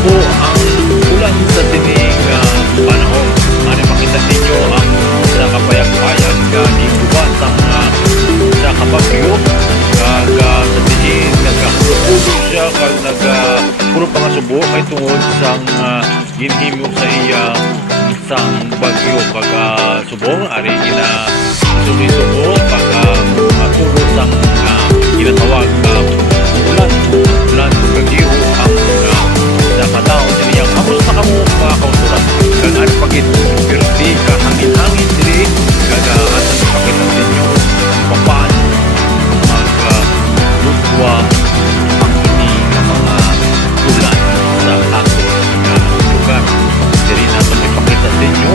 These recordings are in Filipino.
subo ang ulan sa sining panahon. Ano makita ninyo ang sa kapayag-payag giguban sa kapagyo sa tingin nagkakulo siya kag puro pa nga subo kay tungod sang ginhimo sa iya sang bagyo kag subong ari subo pag matulog sang ginatawag ulan bagyo ang nakataon sa iyang kamusta ka mo mga kauturan kag ano pagit perti ka hangin-hangin diri kag asan pakita ninyo paano maglutwa ang ini ng mga ulan sa ato na lugar. Diri natin ipakita sa inyo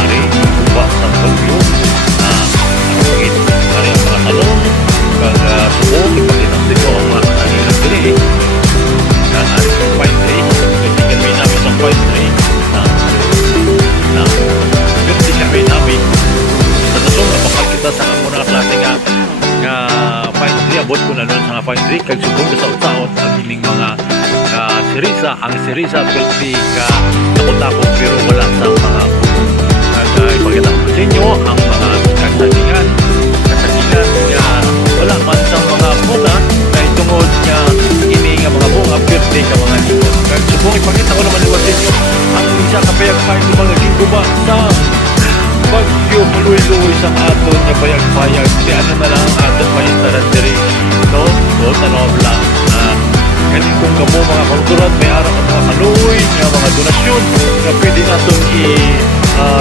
ari uba sa bagyo pagit ari ang mga talong kag subong ipakita sa inyo ang mga katangilan diri kag ari ang pine tree itikan may namin sa pine tree na itikan may namin sa tasong napakal kita sa muna klase nga pine tree abot ko na nun sa pine tree kag subong sa saot ang ining mga sirisa ang sirisa pwede ka takot-takot pero wala sa mga ipakita ko sa inyo ang mga kasagingan nga wala man sa mga bunga kay tungod nga ini nga mga bunga pwede ka mga likod kag subong ipakita ko naman liwat sa inyo ang isa kapayag-payag ng mga giguba sa bagyo maluy-luy sa aton nga payag-payag di ano na lang ang aton maistaran diri no tanaw lang ganitong kamo mga kauturan may araw ang mga kaluoy nga mga donasyon nga pwede natin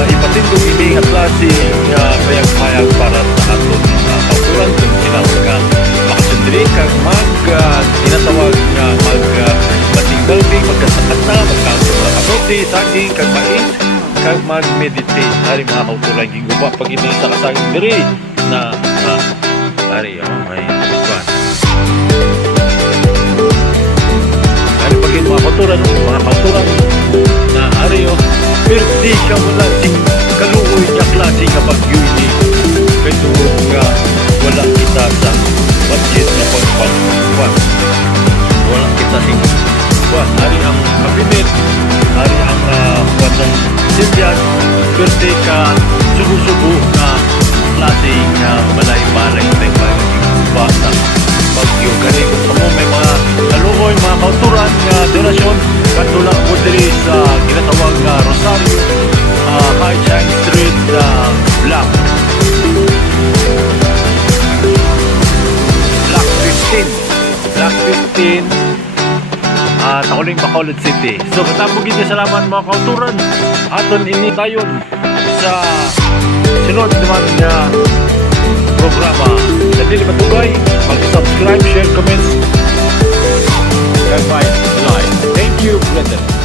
ipatindong ini nga klase nga payag-payag para sa aton mga kauturan kung sila makasundiri kag tinatawag nga bating-balbing magkasakat na magkasabuti saging kag mais kag mag-meditate hari mga kauturan giguba pag ini sa kasaging diri na hari may kuan mga kauturan na ariyo pero di siya wala sing kaluoy niya klase nga bagyo ni kaya tungod nga wala kita sa budget na pagpagpuan wala kita sing puan ari ang kabinet ari ang puan silyan pero di ka subo-subo na klase nga malay-malay na yung bagyo gani kung kamo may mga kaluoy mga kauturan nga donasyon katulad mo diri sa ginatawag nga Rosario High China Street Block 15 Takuling Bacolod City. So matambugin niya salamat mga kauturan aton ini tayon sa sunod naman nga programa sa Dili Matugay. Mag-subscribe, share, comments. Bye-bye. Thank you, brother.